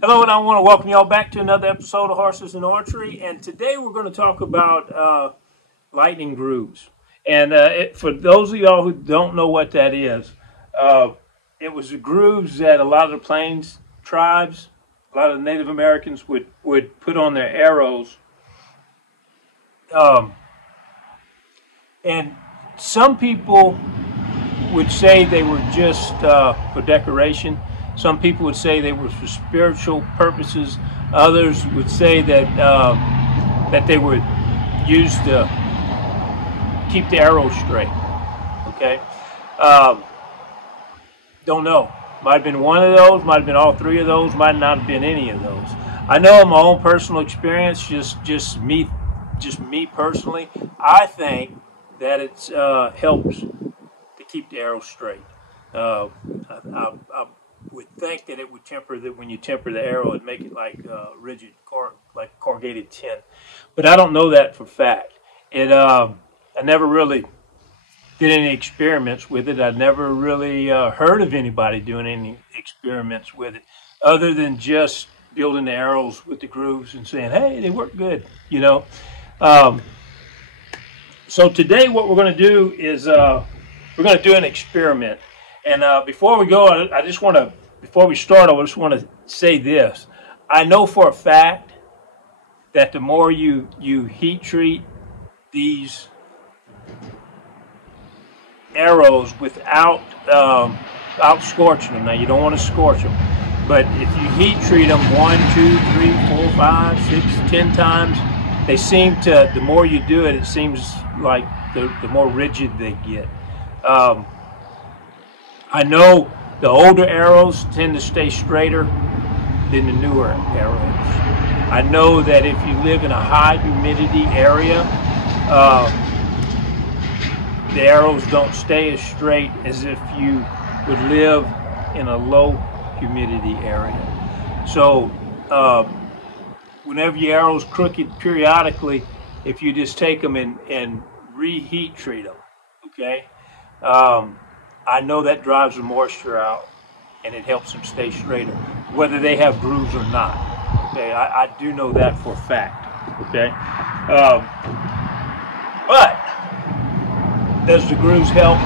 Hello, and I want to welcome y'all back to another episode of Horses and Archery. And today we're going to talk about lightning grooves. And for those of y'all who don't know what that is, it was the grooves that a lot of the Plains tribes, a lot of the Native Americans would put on their arrows. And some people would say they were just for decoration. Some people would say they were for spiritual purposes. Others would say that that they were used to keep the arrow straight. Okay, don't know. Might have been one of those. Might have been all three of those. Might not have been any of those. I know in my own personal experience, just me personally, I think that it helps to keep the arrow straight. I would think that it would temper that when you temper the arrow, it'd make it like rigid, like corrugated tin. But I don't know that for fact. I never really did any experiments with it. I never really heard of anybody doing any experiments with it, other than just building the arrows with the grooves and saying, "Hey, they work good," you know. So today, what we're going to do is we're going to do an experiment. And before we go, I just want to, before we start, I just want to say this. I know for a fact that the more you heat treat these arrows without scorching them. Now, you don't want to scorch them. But if you heat treat them 1, 2, 3, 4, 5, 6, 10 times, they seem to, the more you do it, it seems like the more rigid they get. I know the older arrows tend to stay straighter than the newer arrows. I know that if you live in a high humidity area, the arrows don't stay as straight as if you would live in a low humidity area. So whenever your arrow's crooked periodically, if you just take them and reheat treat them, okay? I know that drives the moisture out and it helps them stay straighter, whether they have grooves or not. Okay, I do know that for a fact. Okay, but does the grooves help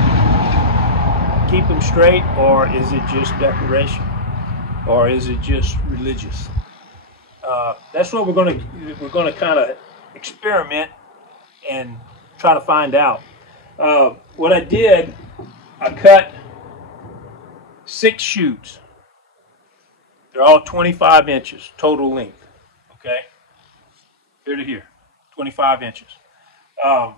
keep them straight, or is it just decoration, or is it just religious? That's what we're going to kind of experiment and try to find out. What I did, I cut 6 shoots. They're all 25 inches total length. Okay, here to here, 25 inches. I've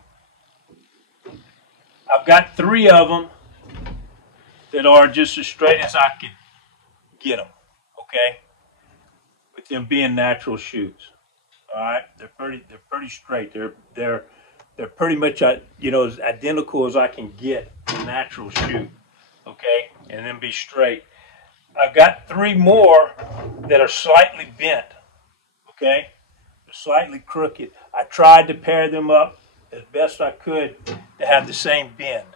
got 3 of them that are just as straight as I can get them. Okay, with them being natural shoots. All right, they're pretty straight. They're pretty much as identical as I can get a natural shoot. Okay, and then be straight. I've got 3 more that are slightly bent. Okay, they're slightly crooked. I tried to pair them up as best I could to have the same bend.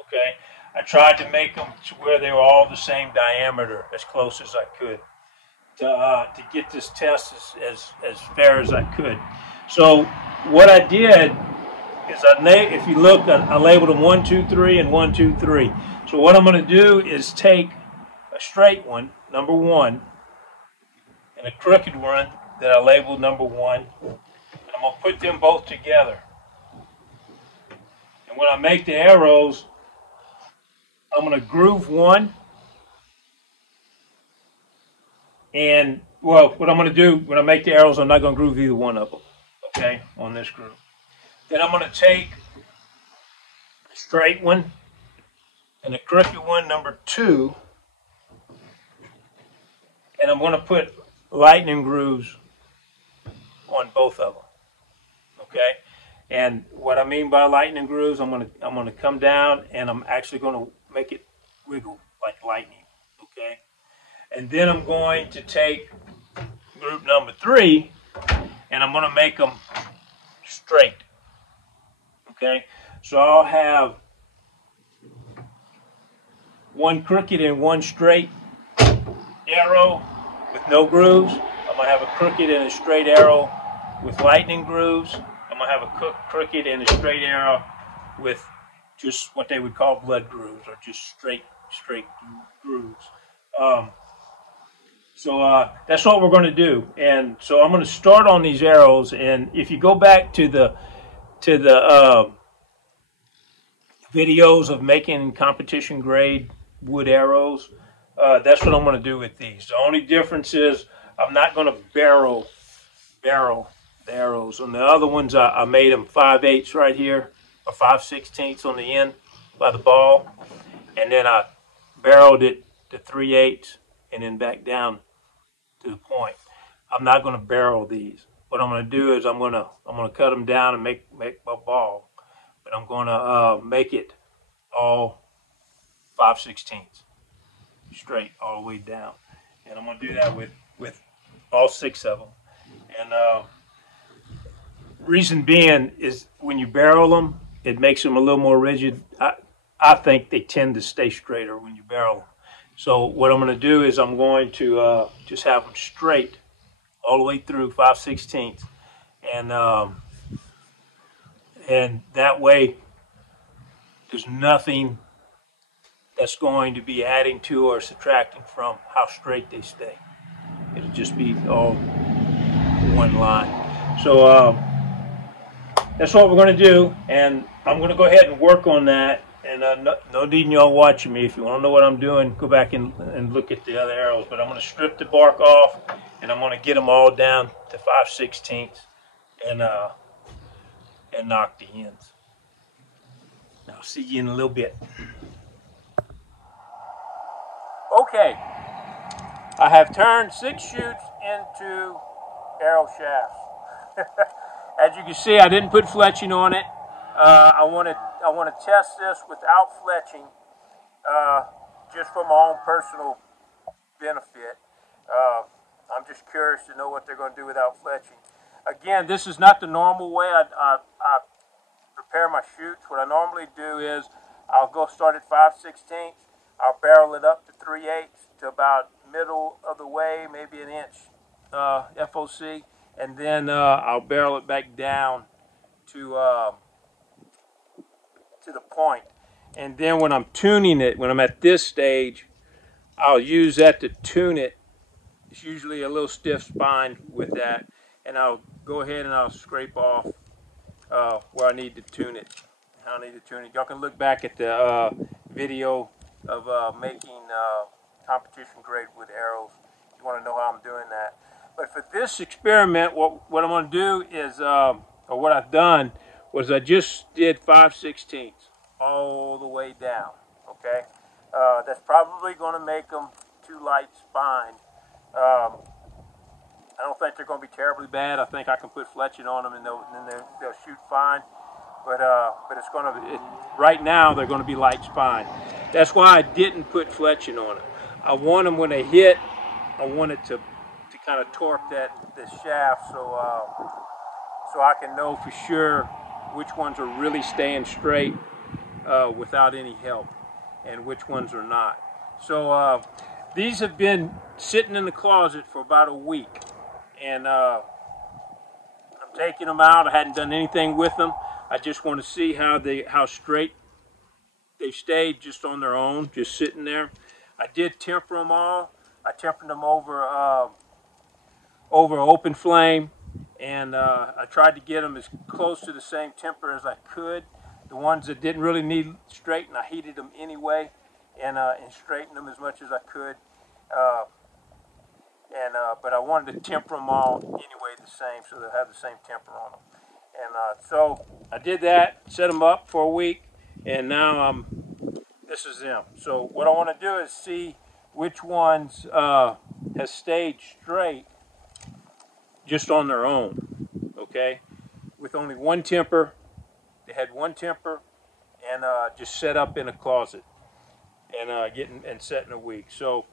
Okay, I tried to make them to where they were all the same diameter, as close as I could, to get this test as fair as I could. So what I did is if you look, I labeled them 1, 2, 3, and 1, 2, 3. So what I'm going to do is take a straight one, number 1, and a crooked one that I labeled number 1, and I'm going to put them both together. And when I make the arrows, I'm going to groove one. And, well, what I'm going to do when I make the arrows, I'm not going to groove either one of them, okay, on this groove. Then I'm going to take a straight one and a crooked one, number 2, and I'm going to put lightning grooves on both of them, okay? And what I mean by lightning grooves, I'm going to come down and I'm actually going to make it wiggle like lightning, okay? And then I'm going to take group number 3 and I'm going to make them straight, okay? So I'll have one crooked and one straight arrow with no grooves. I'm going to have a crooked and a straight arrow with lightning grooves. I'm going to have a crooked and a straight arrow with just what they would call blood grooves, or just straight grooves. So that's what we're going to do. And so I'm going to start on these arrows. And if you go back to the videos of making competition grade wood arrows, that's what I'm going to do with these. The only difference is I'm not going to barrel the arrows. On the other ones, I made them 5/8 right here, or 5/16 on the end by the ball, and then I barreled it to 3/8 and then back down to the point. I'm not going to barrel these. What I'm going to do is I'm going to cut them down and make my ball, but I'm going to make it all 5/16 straight all the way down, and I'm going to do that with all 6 of them. And reason being is when you barrel them, it makes them a little more rigid. I think they tend to stay straighter when you barrel them. So what I'm going to do is I'm going to just have them straight all the way through 5/16, and that way there's nothing that's going to be adding to or subtracting from how straight they stay. It'll just be all one line. So that's what we're going to do, and I'm going to go ahead and work on that. And no need in y'all watching me. If you want to know what I'm doing, go back and look at the other arrows. But I'm going to strip the bark off, and I'm going to get them all down to 5/16 and knock the ends. I'll see you in a little bit. Okay, I have turned 6 shoots into arrow shafts. As you can see, I didn't put fletching on it. I want to test this without fletching, just for my own personal benefit. I'm just curious to know what they're going to do without fletching. Again, this is not the normal way I prepare my shoots. What I normally do is I'll go start at 5/16. I'll barrel it up to 3/8 to about middle of the way, maybe an inch FOC, and then I'll barrel it back down to the point. And then when I'm tuning it, when I'm at this stage, I'll use that to tune it. It's usually a little stiff spine with that, and I'll go ahead and I'll scrape off where I need to tune it. How I need to tune it. Y'all can look back at the video of making competition grade wood arrows. If you want to know how I'm doing that. But for this experiment, what I'm going to do is, or what I've done, was I just did 5/16 all the way down. Okay, that's probably going to make them too light spine. I don't think they're going to be terribly bad. I think I can put fletching on them and they'll shoot fine. But it's going to, right now they're going to be light spine. That's why I didn't put fletching on them. I want them when they hit, I want it to kind of torque the shaft so I can know for sure which ones are really staying straight without any help and which ones are not. So these have been sitting in the closet for about a week, and I'm taking them out. I hadn't done anything with them. I just want to see how straight they've stayed just on their own, just sitting there. I did temper them all. I tempered them over open flame, and I tried to get them as close to the same temper as I could. The ones that didn't really need straighten, I heated them anyway, and straightened them as much as I could. But I wanted to temper them all anyway the same, so they'll have the same temper on them. And so I did that, set them up for a week, and now this is them. So what I want to do is see which ones has stayed straight just on their own, okay? With only one temper. They had one temper, and just set up in a closet and set in a week. So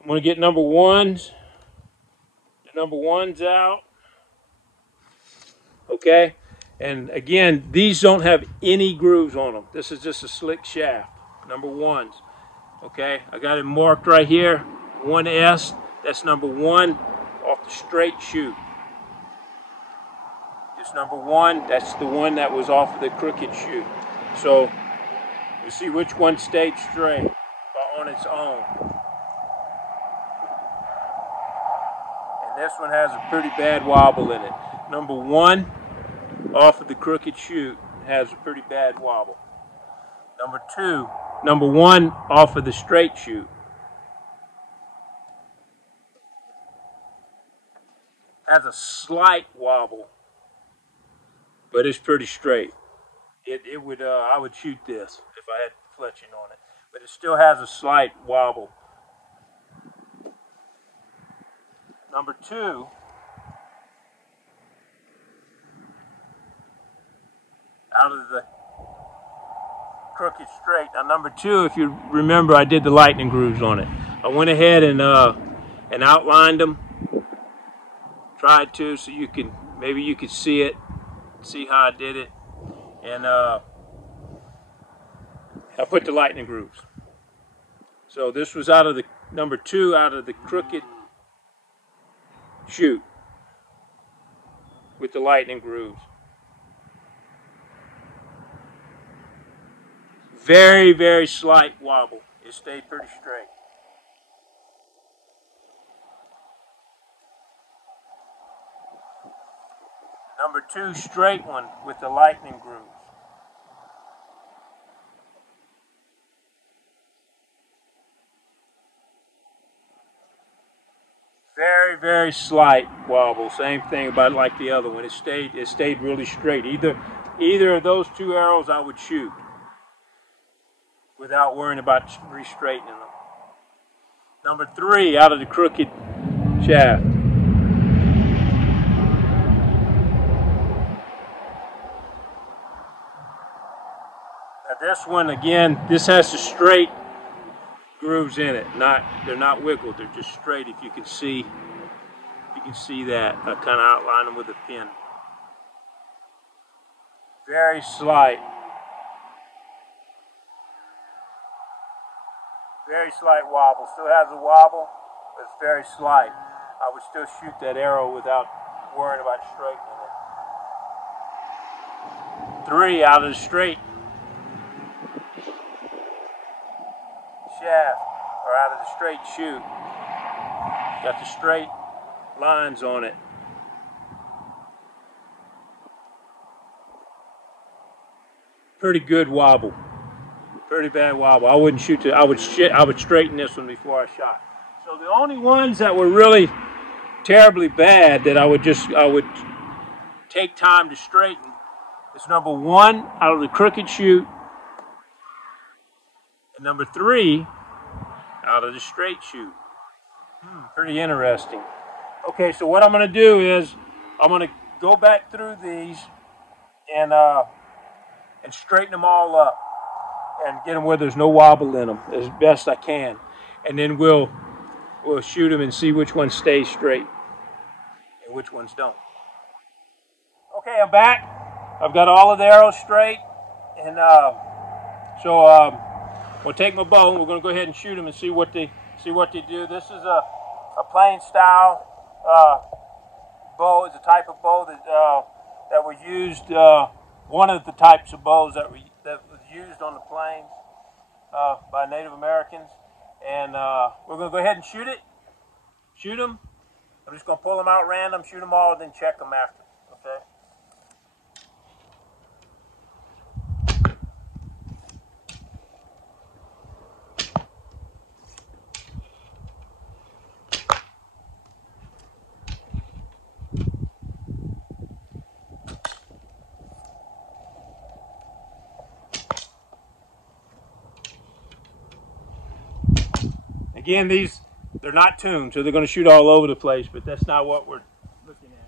I'm going to get number ones. The number ones out. Okay, and again, these don't have any grooves on them. This is just a slick shaft. Number ones. Okay, I got it marked right here. 1S, that's number 1 off the straight chute. This number 1, that's the one that was off of the crooked chute. So you see which one stayed straight on its own. And this one has a pretty bad wobble in it. Number 1 off of the crooked chute has a pretty bad wobble. Number 1 off of the straight chute has a slight wobble, but it's pretty straight. It would I would shoot this if I had fletching on it, but it still has a slight wobble. Number 2, out of the crooked straight. Now number 2, if you remember, I did the lightning grooves on it. I went ahead and outlined them. Tried to, so maybe you could see it, see how I did it, and I put the lightning grooves. So this was out of the number 2 out of the crooked chute with the lightning grooves. Very, very slight wobble. It stayed pretty straight. Number 2 straight one with the lightning grooves. Very, very slight wobble. Same thing about like the other one. It stayed really straight. Either of those 2 arrows I would shoot without worrying about re-straightening them. Number 3 out of the crooked shaft. Now this one, again, this has the straight grooves in it. They're not wiggled. They're just straight. If you can see that. I kind of outline them with a pin. Very slight. Very slight wobble. Still has a wobble, but it's very slight. I would still shoot that arrow without worrying about straightening it. 3 out of the straight shaft, or out of the straight chute. Got the straight lines on it. Pretty good wobble. Pretty bad wobble. I wouldn't shoot it. I would straighten this one before I shot. So the only ones that were really terribly bad that I would take time to straighten is number 1 out of the crooked chute, and number 3 out of the straight chute. Pretty interesting. Okay, so what I'm going to do is I'm going to go back through these and straighten them all up and get them where there's no wobble in them as best I can, and then we'll shoot them and see which ones stay straight and which ones don't. Okay, I'm back. I've got all of the arrows straight, and we'll take my bow and we're going to go ahead and shoot them and see what they do. This is a plain style bow. It's a type of bow that was used. One of the types of bows that was used on the plains by Native Americans, and we're going to go ahead and shoot them. I'm just going to pull them out random, shoot them all, and then check them after. Okay. Again, they're not tuned, so they're going to shoot all over the place, but that's not what we're looking at.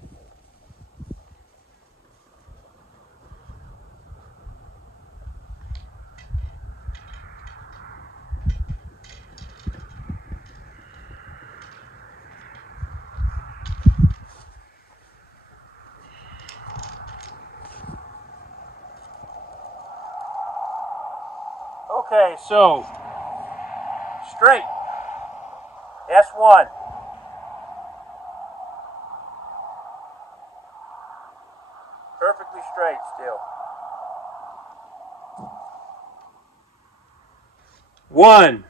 Okay, so straight. S1. Perfectly straight still. 1.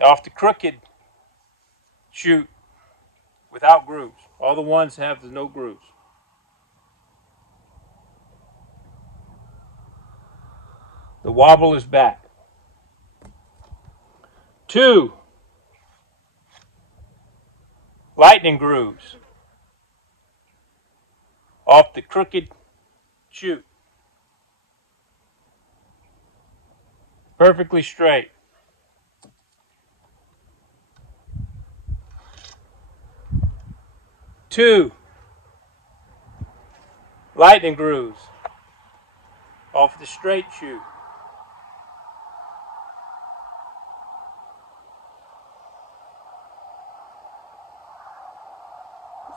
Off the crooked chute without grooves. All the ones have no grooves. The wobble is back. 2. Lightning grooves off the crooked chute. Perfectly straight. 2. Lightning grooves off the straight chute.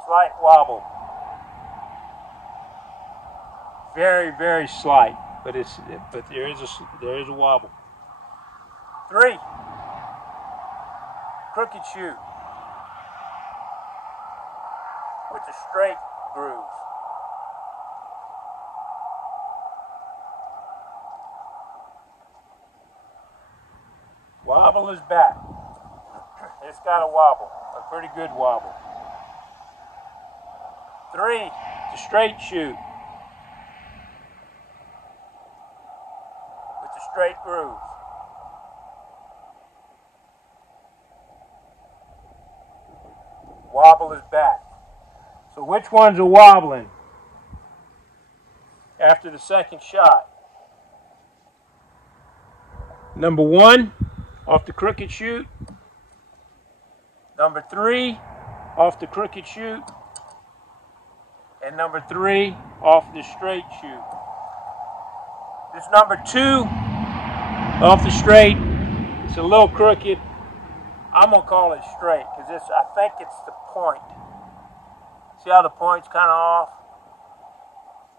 Slight wobble. Very, very slight, but there is a wobble. 3. Crooked chute with the straight grooves. Wobble is back. It's got a wobble, a pretty good wobble. 3. The straight chute with the straight grooves. Wobble is back. So which ones are wobbling after the second shot? Number 1, off the crooked chute. Number 3, off the crooked chute. And number 3, off the straight chute. This number 2, off the straight, it's a little crooked. I'm going to call it straight because I think it's the point. See how the point's kind of off?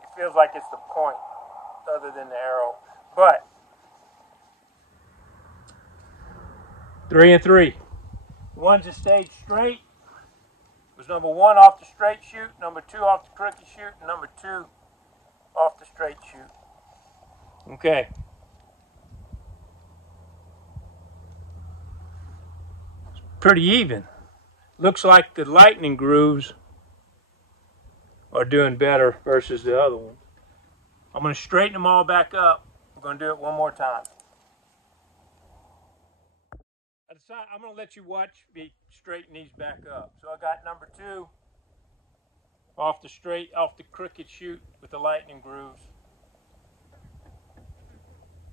It feels like it's the point other than the arrow. But 3 and 3. The ones that stayed straight was number 1 off the straight chute, number 2 off the crooked chute, and number 2 off the straight chute. Okay. It's pretty even. Looks like the lightning grooves are doing better versus the other ones. I'm going to straighten them all back up. We're going to do it one more time. I'm going to let you watch me straighten these back up. So I got number 2 off the crooked chute with the lightning grooves.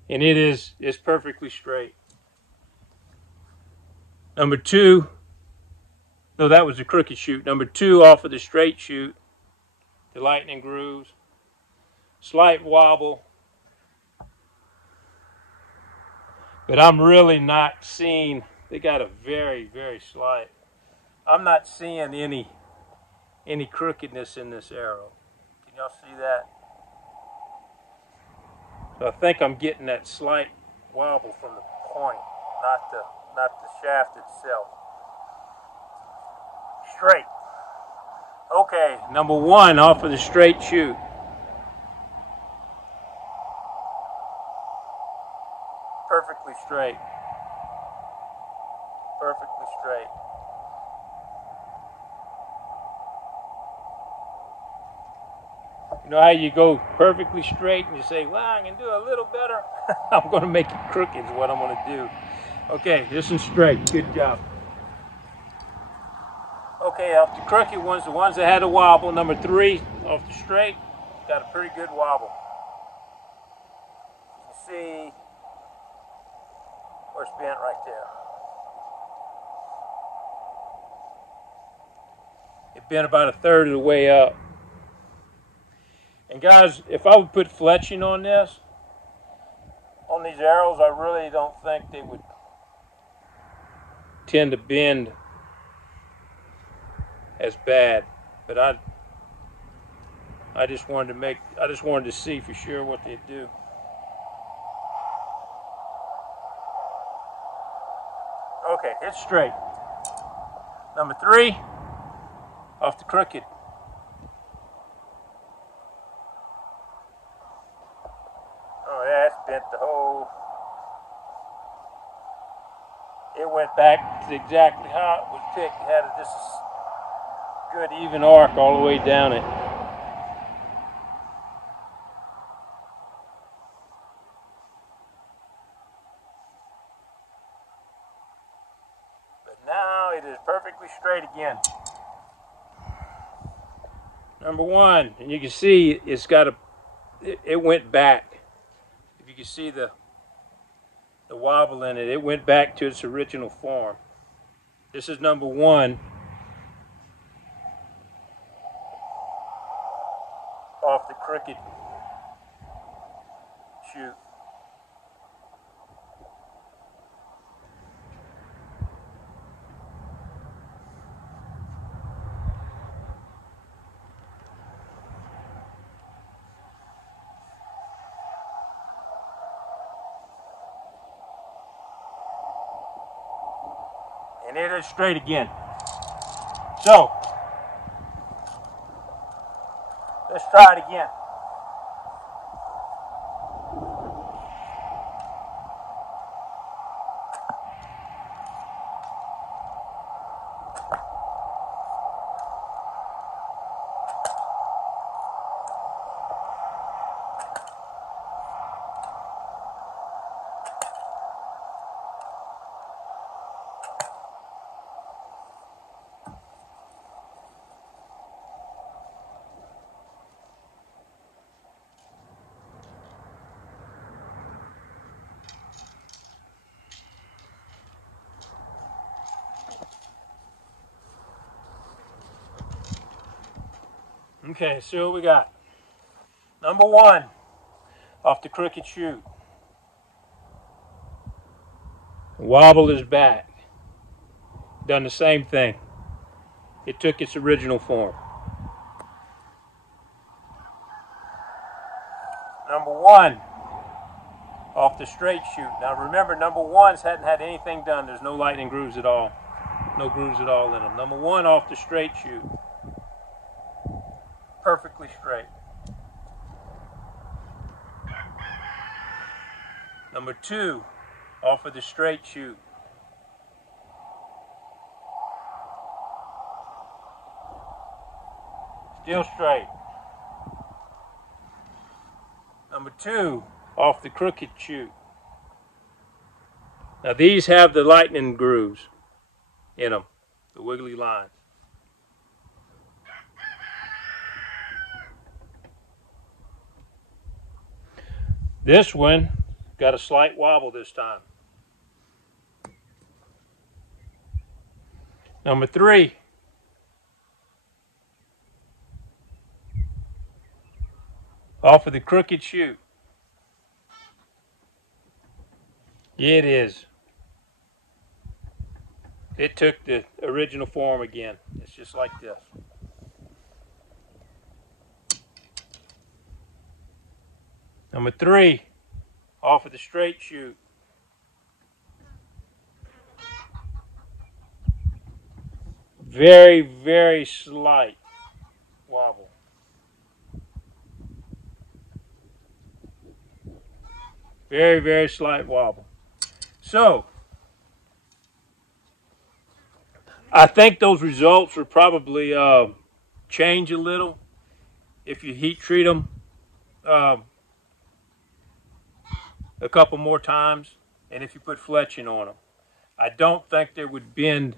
And it's perfectly straight. Number 2, no, that was the crooked chute. Number 2 off of the straight chute, the lightning grooves, slight wobble. But I'm really not seeing, they got a very, very slight, I'm not seeing any crookedness in this arrow. Can y'all see that? So I think I'm getting that slight wobble from the point, not the shaft itself. Straight. Okay, number 1 off of the straight chute. Perfectly straight. Perfectly straight. You know how you go perfectly straight and you say, well, I can do a little better? I'm going to make it crooked is what I'm going to do. Okay, this one's straight. Good job. Okay, off the crooked ones, the ones that had a wobble, number 3 off the straight, got a pretty good wobble. You see where it's bent right there. It bent about 1/3 of the way up. And guys, if I would put fletching on this, on these arrows, I really don't think they would tend to bend as bad. But I just wanted to see for sure what they'd do. Okay, it's straight. Number 3, off the crooked. Oh yeah, it's bent the whole. It went back to exactly how it was picked. It had this good even arc all the way down it. But now it is perfectly straight again. Number 1, and you can see it's got a, it went back. If you can see the wobble in it, it went back to its original form. This is number 1 off the crooked shoot. And it is straight again. So, let's try it again. Okay, so what we got. Number 1 off the crooked shoot. Wobble is back. Done the same thing. It took its original form. Number 1 off the straight shoot. Now remember, number 1s hadn't had anything done. There's no lightning grooves at all. No grooves at all in them. Number 1 off the straight shoot. Perfectly straight. Number 2 off of the straight shoot. Still straight. Number 2 off the crooked shoot. Now these have the lightning grooves in them, the wiggly lines. This one got a slight wobble this time. Number 3. Off of the crooked shoot. It is. It took the original form again. It's just like this. Number 3, off of the straight shoot. Very, very slight wobble. Very, very slight wobble. So, I think those results will probably change a little if you heat treat them a couple more times, and if you put fletching on them. I don't think they would bend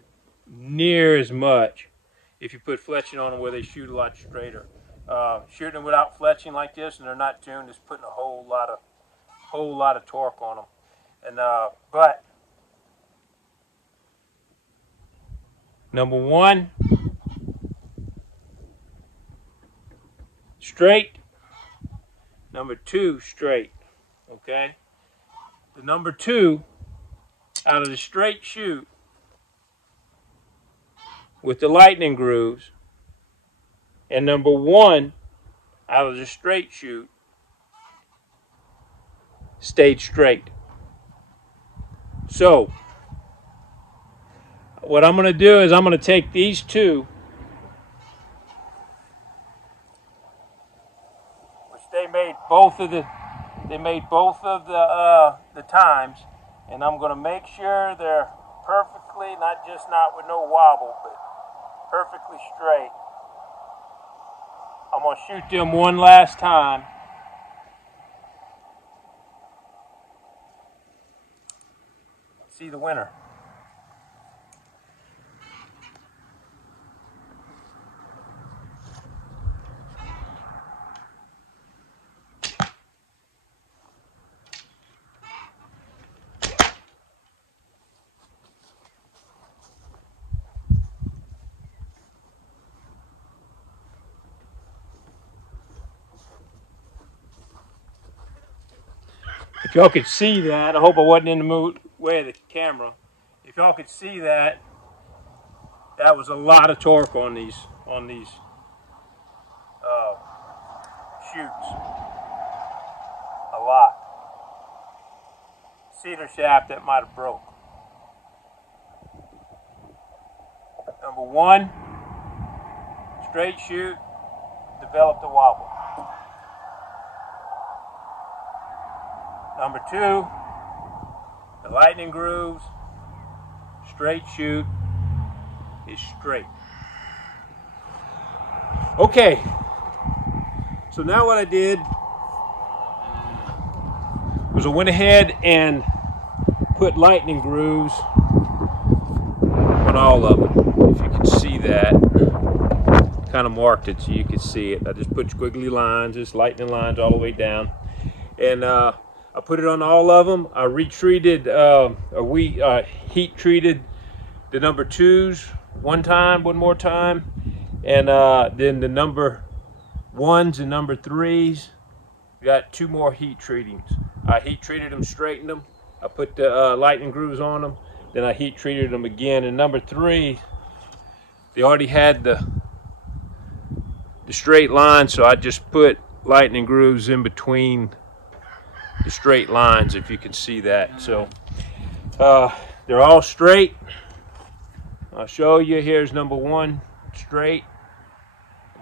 near as much if you put fletching on them where they shoot a lot straighter. Shooting them without fletching like this and they're not tuned is putting a whole lot of torque on them. And but number 1, straight. Number 2, straight. Okay. The number 2 out of the straight shoot with the lightning grooves, and number 1 out of the straight shoot stayed straight. So what I'm going to do is I'm going to take these two, which they made both of the times, and I'm going to make sure they're perfectly, not with no wobble, but perfectly straight. I'm going to shoot them one last time. See the winner. If y'all could see that, I hope I wasn't in the way of the camera. If y'all could see that, that was a lot of torque on these shoots. A lot. Cedar shaft that might have broke. Number one, straight shoot, developed a wobble. Number two, the lightning grooves, straight shoot is straight. Okay, so now what I did was I went ahead and put lightning grooves on all of them. If you can see that, kind of marked it so you can see it. I just put squiggly lines, just lightning lines all the way down, and I put it on all of them. I retreated, heat treated the number twos one more time, and then the number ones and number threes got two more heat treatings. I heat treated them, straightened them. I put the lightning grooves on them. Then I heat treated them again. And number three, they already had the straight line, so I just put lightning grooves in between the straight lines, if you can see that. So they're all straight. I'll show you. Here's number one straight,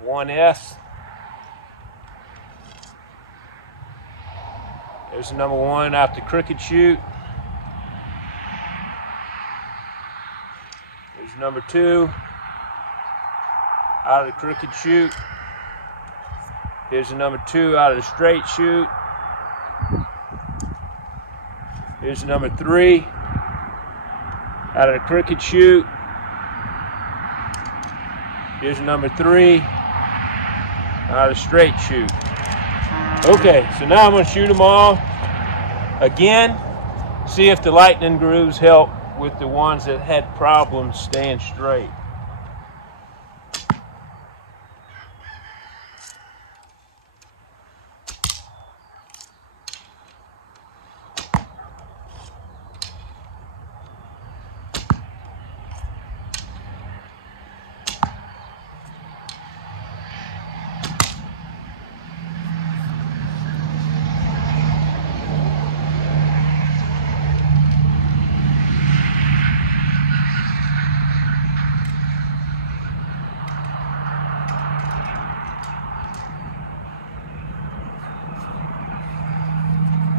1S. There's the number one out the crooked chute. There's number two out of the crooked chute. Here's the number two out of the straight chute. Here's the number three out of the crooked chute. Here's the number three out of the straight chute. Okay, so now I'm going to shoot them all again, see if the lightning grooves help with the ones that had problems staying straight.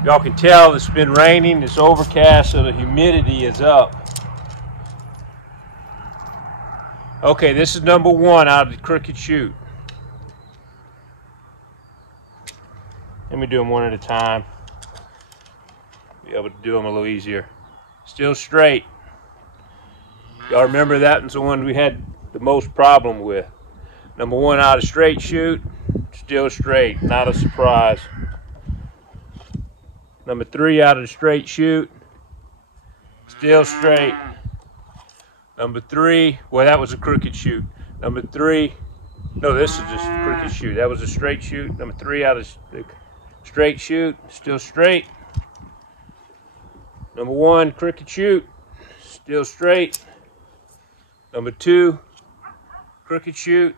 Y'all can tell it's been raining, it's overcast, so the humidity is up. Okay, this is number one out of the crooked chute. Let me do them one at a time. Be able to do them a little easier. Still straight. Y'all remember that one's the one we had the most problem with. Number one out of straight chute, still straight, not a surprise. Number three out of the straight chute, still straight. Number three, well, that was a crooked chute. Number three, no, this is just a crooked chute. That was a straight chute. Number three out of the straight chute, still straight. Number one, crooked chute, still straight. Number two, crooked chute,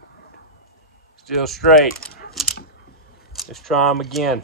still straight. Let's try them again.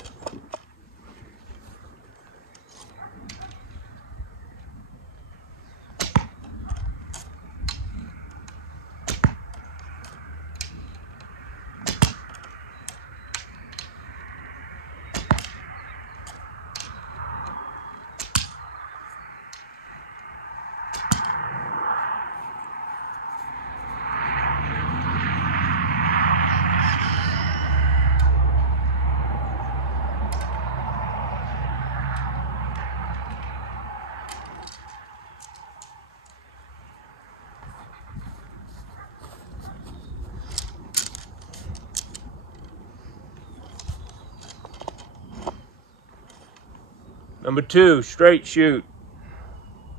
Number 2, straight shoot.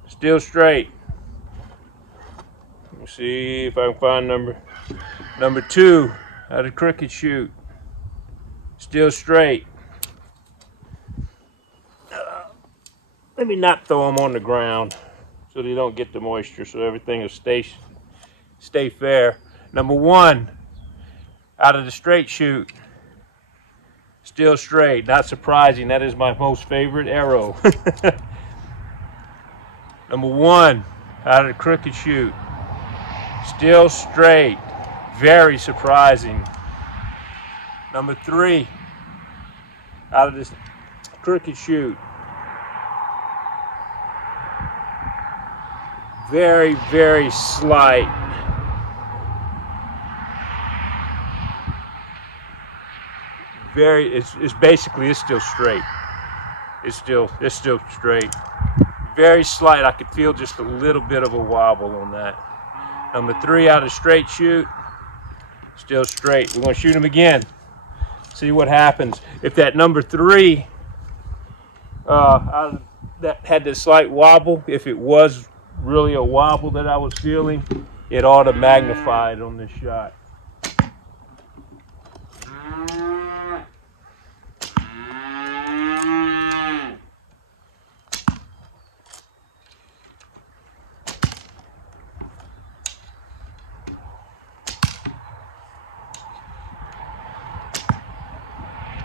Still straight. Let me see if I can find number 2 out of crooked shoot. Still straight. Let me not throw them on the ground so they don't get the moisture, so everything will stay fair. Number 1 out of the straight shoot. Still straight. Not surprising, that is my most favorite arrow. Number 1 out of the crooked shoot. Still straight. Very surprising. Number 3 out of this crooked shoot. Very, very slight. It's basically, it's still straight. It's still straight. Very slight. I could feel just a little bit of a wobble on that. Number 3 out of straight shoot. Still straight. We're going to shoot him again. See what happens. If that number 3 that had this slight wobble, if it was really a wobble that I was feeling, it ought to magnify it on this shot.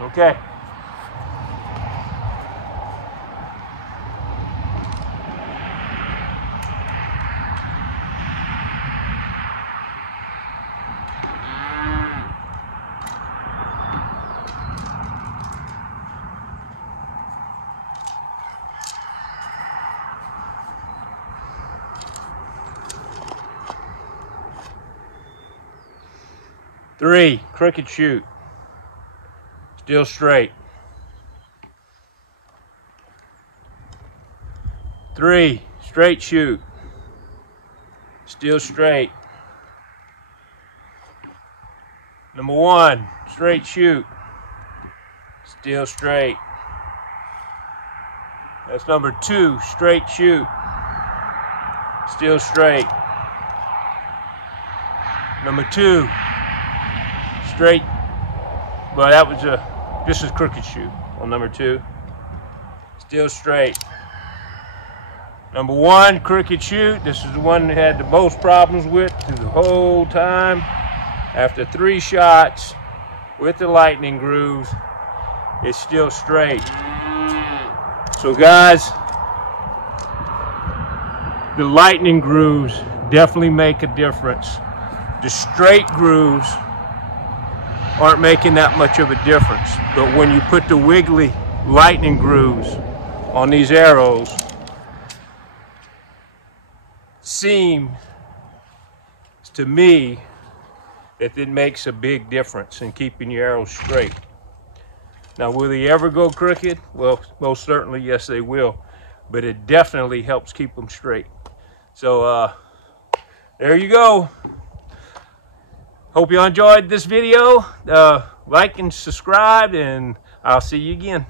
Okay. Three, crooked shoot. Still straight. 3, straight shoot. Still straight. Number 1, straight shoot. Still straight. That's number 2, straight shoot. Still straight. Number 2, straight. Well, that was this is crooked shoot on number 2. Still straight. Number 1, crooked shoot. This is the one that had the most problems with through the whole time. After 3 shots with the lightning grooves, it's still straight. So guys, the lightning grooves definitely make a difference. The straight grooves aren't making that much of a difference. But when you put the wiggly lightning grooves on these arrows, seems to me that it makes a big difference in keeping your arrows straight. Now, will they ever go crooked? Well, most certainly, yes, they will. But it definitely helps keep them straight. So, there you go. Hope you enjoyed this video. Like and subscribe, and I'll see you again.